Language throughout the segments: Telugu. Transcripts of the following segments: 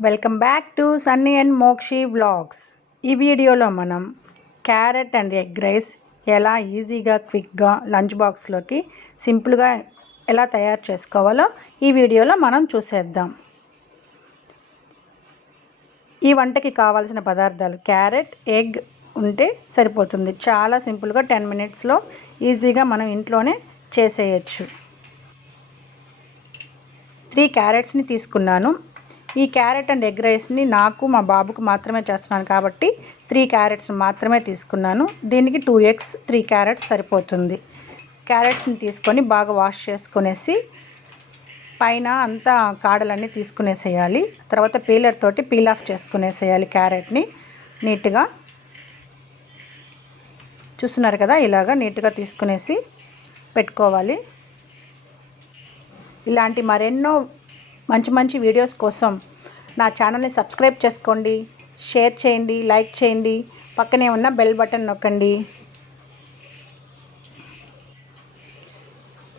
Welcome back to Sunny and Mokshi vlogs. ఈ వీడియోలో మనం క్యారెట్ అండ్ ఎగ్ రైస్ ఎలా ఈజీగా క్విక్గా లంచ్ బాక్స్లోకి సింపుల్గా ఎలా తయారు చేసుకోవాలో ఈ వీడియోలో మనం చూసేద్దాం. ఈ వంటకి కావాల్సిన పదార్థాలు క్యారెట్ ఎగ్ ఉంటే సరిపోతుంది. చాలా సింపుల్గా టెన్ మినిట్స్లో ఈజీగా మనం ఇంట్లోనే చేసేయచ్చు. త్రీ క్యారెట్స్ని తీసుకున్నాను. ఈ క్యారెట్ అండ్ ఎగ్ రైస్ని నాకు మా బాబుకు మాత్రమే చేస్తున్నాను కాబట్టి త్రీ క్యారెట్స్ మాత్రమే తీసుకున్నాను. దీనికి టూ ఎగ్స్ త్రీ క్యారెట్స్ సరిపోతుంది. క్యారెట్స్ని తీసుకొని బాగా వాష్ చేసుకునేసి పైన అంతా కాడలన్నీ తీసుకునేసేయాలి. తర్వాత పీలర్ తోటి పీల్ ఆఫ్ చేసుకునేసేయాలి క్యారెట్ని నీట్గా. చూస్తున్నారు కదా ఇలాగా నీట్గా తీసుకునేసి పెట్టుకోవాలి. ఇలాంటి మరెన్నో మంచి మంచి వీడియోస్ కోసం నా ఛానల్ని సబ్స్క్రైబ్ చేసుకోండి షేర్ చేయండి లైక్ చేయండి పక్కనే ఉన్న బెల్ బటన్ నొక్కండి.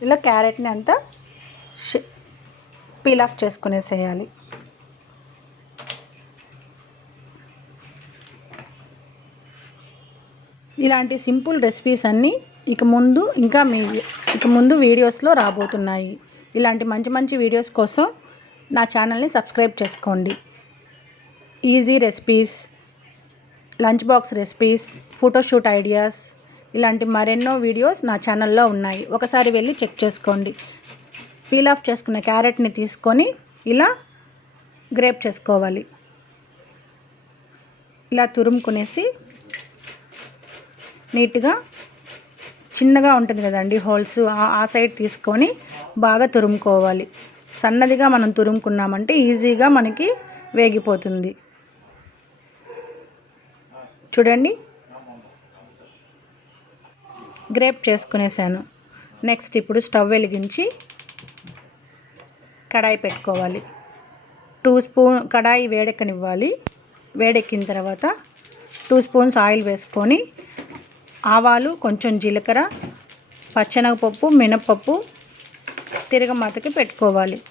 ఇలా క్యారెట్ని అంతా పీల్ ఆఫ్ చేసుకునేసేయాలి. ఇలాంటి సింపుల్ రెసిపీస్ అన్నీ ఇక ముందు ఇంకా మీ ఇక ముందు వీడియోస్లో రాబోతున్నాయి. ఇలాంటి మంచి మంచి వీడియోస్ కోసం నా ఛానల్ని సబ్స్క్రైబ్ చేసుకోండి. Easy recipes lunch box recipes photoshoot ideas ఇలాంటి మరెన్నో వీడియోస్ నా ఛానల్లో ఉన్నాయి. ఒకసారి వెళ్ళి చెక్ చేసుకోండి. పీల్ ఆఫ్ చేసుకున్న క్యారెట్ని తీసుకొని ఇలా గ్రేప్ చేసుకోవాలి. ఇలా తురుముకునేసి నీట్గా చిన్నగా ఉంటుంది కదండి హోల్స్ ఆ సైడ్ తీసుకొని బాగా తురుముకోవాలి. సన్నదిగా మనం తురుముకున్నామంటే ఈజీగా మనకి వేగిపోతుంది. చూడండి. గ్రేప్ చేసుకునేసాను. నెక్స్ట్ ఇప్పుడు స్టవ్ వెలిగించి కడాయి పెట్టుకోవాలి. టూ స్పూన్ కడాయి వేడెక్కనివ్వాలి. వేడెక్కిన తర్వాత టూ స్పూన్స్ ఆయిల్ వేసుకొని ఆవాలు కొంచెం జీలకర్ర పచ్చనగపప్పు మినప్పప్పు తిరగమాతకి పెట్టుకోవాలి.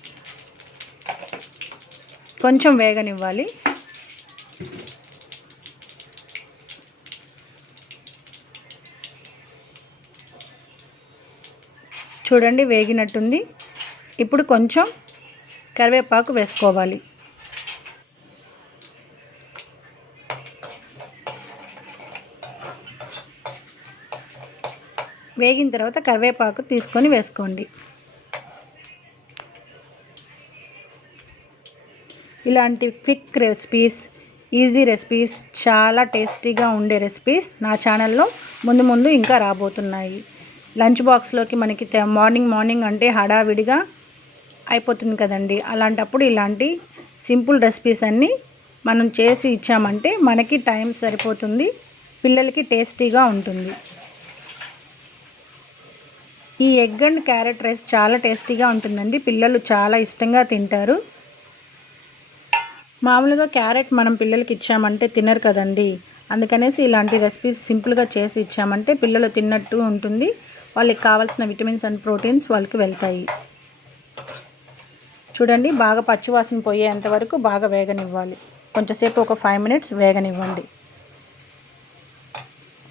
కొంచెం వేగనివ్వాలి. చూడండి వేగినట్టుంది. ఇప్పుడు కొంచెం కరివేపాకు వేసుకోవాలి. వేగిన తర్వాత కరివేపాకు తీసుకొని వేసుకోండి. ఇలాంటి క్విక్ రెసిపీస్ ఈజీ రెసిపీస్ చాలా టేస్టీగా ఉండే రెసిపీస్ నా ఛానల్లో ముందు ముందు ఇంకా రాబోతున్నాయి. లంచ్ బాక్స్లోకి మనకి మార్నింగ్ మార్నింగ్ అంటే హడావిడిగా అయిపోతుంది కదండి. అలాంటప్పుడు ఇలాంటి సింపుల్ రెసిపీస్ అన్నీ మనం చేసి ఇచ్చామంటే మనకి టైం సరిపోతుంది పిల్లలకి టేస్టీగా ఉంటుంది. ఈ ఎగ్ అండ్ క్యారెట్ రైస్ చాలా టేస్టీగా ఉంటుందండి. పిల్లలు చాలా ఇష్టంగా తింటారు. మామూలుగా క్యారెట్ మనం పిల్లలకి ఇచ్చామంటే తినరు కదండి. అందుకనేసి ఇలాంటి రెసిపీస్ సింపుల్గా చేసి ఇచ్చామంటే పిల్లలు తిన్నట్టు ఉంటుంది. వాళ్ళకి కావాల్సిన విటమిన్స్ అండ్ ప్రోటీన్స్ వాళ్ళకి వెళ్తాయి. చూడండి బాగా పచ్చివాసన పోయేంత వరకు బాగా వేగనివ్వాలి. కొంచెంసేపు ఒక ఫైవ్ మినిట్స్ వేగనివ్వండి.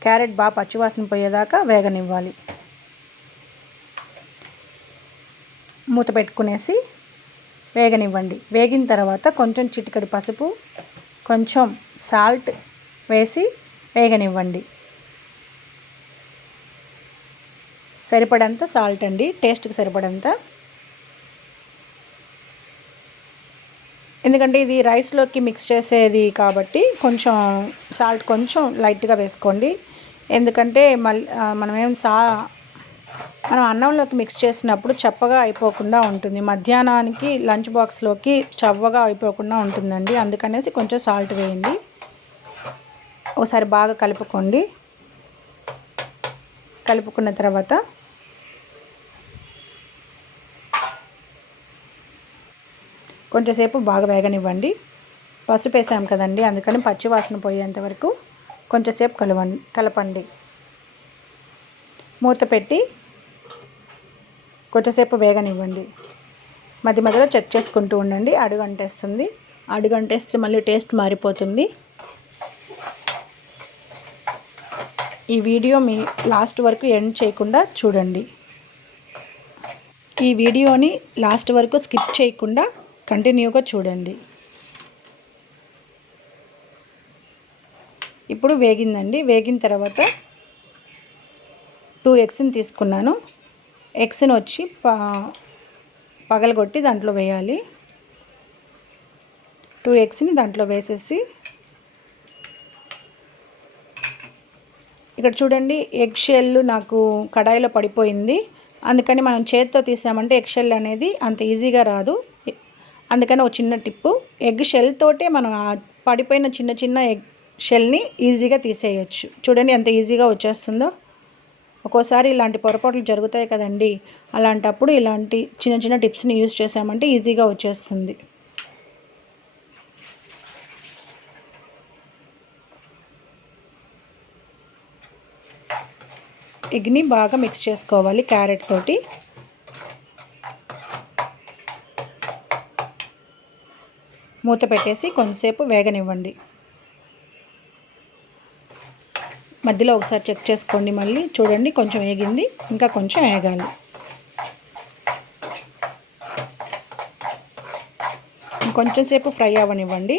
క్యారెట్ బాగా పచ్చివాసన పోయేదాకా వేగనివ్వాలి. మూత పెట్టుకునేసి వేగనివ్వండి. వేగిన తర్వాత కొంచెం చిటికడి పసుపు కొంచెం సాల్ట్ వేసి వేగనివ్వండి. సరిపడంత సాల్ట్ అండి. టేస్ట్కి సరిపడంత. ఎందుకంటే ఇది రైస్లోకి మిక్స్ చేసేది కాబట్టి కొంచెం సాల్ట్ కొంచెం లైట్గా వేసుకోండి. ఎందుకంటే మళ్ళీ మనమేం సా మనం అన్నంలోకి మిక్స్ చేసినప్పుడు చప్పగా అయిపోకుండా ఉంటుంది. మధ్యాహ్నానికి లంచ్ బాక్స్లోకి చవ్వగా అయిపోకుండా ఉంటుందండి. అందుకనేసి కొంచెం సాల్ట్ వేయండి. ఒకసారి బాగా కలుపుకోండి. కలుపుకున్న తర్వాత కొంచెంసేపు బాగా వేగనివ్వండి. పసుపు వేసాం కదండి అందుకని పచ్చి వాసన పోయేంత వరకు కొంచెంసేపు కలవండి కలపండి. మూత పెట్టి కొంచెంసేపు వేగనివ్వండి. మధ్య మధ్యలో చెక్ చేసుకుంటూ ఉండండి. అడుగు అంటేస్తుంది అడుగంటేస్తే మళ్ళీ టేస్ట్ మారిపోతుంది. ఈ వీడియో మీ లాస్ట్ వరకు ఎండ్ చేయకుండా చూడండి. ఈ వీడియోని లాస్ట్ వరకు స్కిప్ చేయకుండా కంటిన్యూగా చూడండి. ఇప్పుడు వేగిందండి. వేగిన తర్వాత టూ ఎగ్స్ని తీసుకున్నాను. ఎగ్స్ని వచ్చి ప పగలగొట్టి దాంట్లో వేయాలి. టూ ఎగ్స్ని దాంట్లో వేసేసి ఇక్కడ చూడండి ఎగ్ షెల్ నాకు కడాయిలో పడిపోయింది. అందుకని మనం చేతితో తీసామంటే ఎగ్ షెల్ అనేది అంత ఈజీగా రాదు. అందుకని ఒక చిన్న టిప్పు ఎగ్ షెల్ తోటే మనం పడిపోయిన చిన్న చిన్న ఎగ్ షెల్ని ఈజీగా తీసేయచ్చు. చూడండి ఎంత ఈజీగా వచ్చేస్తుందో. ఒక్కోసారి ఇలాంటి పొరపాట్లు జరుగుతాయి కదండి. అలాంటప్పుడు ఇలాంటి చిన్న చిన్న టిప్స్ని యూజ్ చేసామంటే ఈజీగా వచ్చేస్తుంది. ఎగ్ని బాగా మిక్స్ చేసుకోవాలి క్యారెట్ తోటి. మూత పెట్టేసి కొంతసేపు వేగనివ్వండి. మధ్యలో ఒకసారి చెక్ చేసుకోండి మళ్ళీ. చూడండి కొంచెం వేగింది ఇంకా కొంచెం వేగాలి కొంచెం సేపు ఫ్రై అవ్వనివ్వండి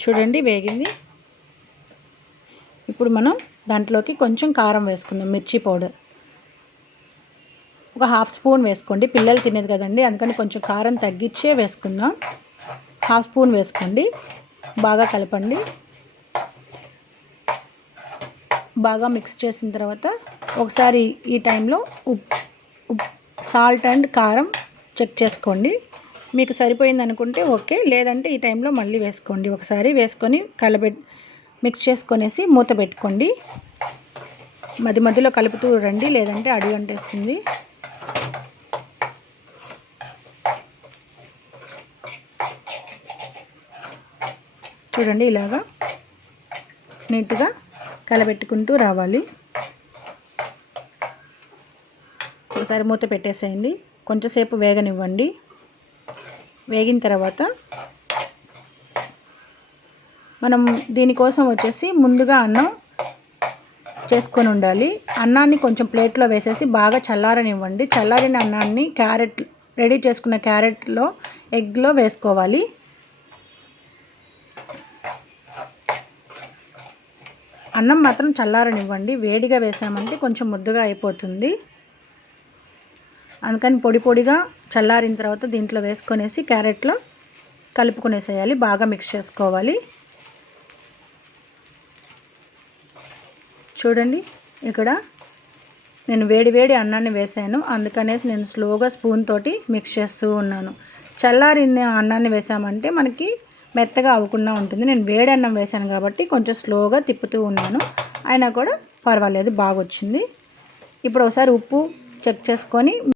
చూడండి వేగింది. ఇప్పుడు మనం దాంట్లోకి కొంచెం కారం వేసుకుందాం మిర్చి పౌడర్. ఒక హాఫ్ స్పూన్ వేసుకోండి. పిల్లలు తినేది కదండి అందుకని కొంచెం కారం తగ్గించే వేసుకుందాం. హాఫ్ స్పూన్ వేసుకోండి. బాగా కలపండి. బాగా మిక్స్ చేసిన తర్వాత ఒకసారి ఈ టైంలో ఉప్ సాల్ట్ అండ్ కారం చెక్ చేసుకోండి. మీకు సరిపోయింది అనుకుంటే ఓకే. లేదంటే ఈ టైంలో మళ్ళీ వేసుకోండి. ఒకసారి వేసుకొని కలబెట్ మిక్స్ చేసుకొనేసి మూత పెట్టుకోండి. మధ్య మధ్యలో కలుపుతూ రండి. లేదంటే అడుగు అంటేస్తుంది చూడండి ఇలాగా నీట్గా కలబెట్టుకుంటూ రావాలి. ఒకసారి మూత పెట్టేసేయండి. కొంచెంసేపు వేగనివ్వండి. వేగిన తర్వాత మనం దీనికోసం వచ్చేసి ముందుగా అన్నం చేసుకొని ఉండాలి. అన్నాన్ని కొంచెం ప్లేట్లో వేసేసి బాగా చల్లారనివ్వండి. చల్లారిన అన్నాన్ని క్యారెట్ రెడీ చేసుకున్న క్యారెట్లో ఎగ్లో వేసుకోవాలి. అన్నం మాత్రం చల్లారనివ్వండి. వేడిగా వేసామంటే కొంచెం ముద్దుగా అయిపోతుంది. అందుకని పొడి పొడిగా చల్లారిన తర్వాత దీంట్లో వేసుకొనేసి క్యారెట్లో కలుపుకునేసేయాలి. బాగా మిక్స్ చేసుకోవాలి. చూడండి ఇక్కడ నేను వేడి వేడి అన్నాన్ని వేసాను. అందుకనేసి నేను స్లోగా స్పూన్ తోటి మిక్స్ చేస్తూ ఉన్నాను. చల్లారిన అన్నాన్ని వేసామంటే మనకి మెత్తగా అవ్వకుండా ఉంటుంది. నేను వేడన్నం వేశాను వేసాను కాబట్టి కొంచెం స్లోగా తిప్పుతూ ఉన్నాను. అయినా కూడా పర్వాలేదు బాగా వచ్చింది ఇప్పుడు ఒకసారి ఉప్పు చెక్ చేసుకొని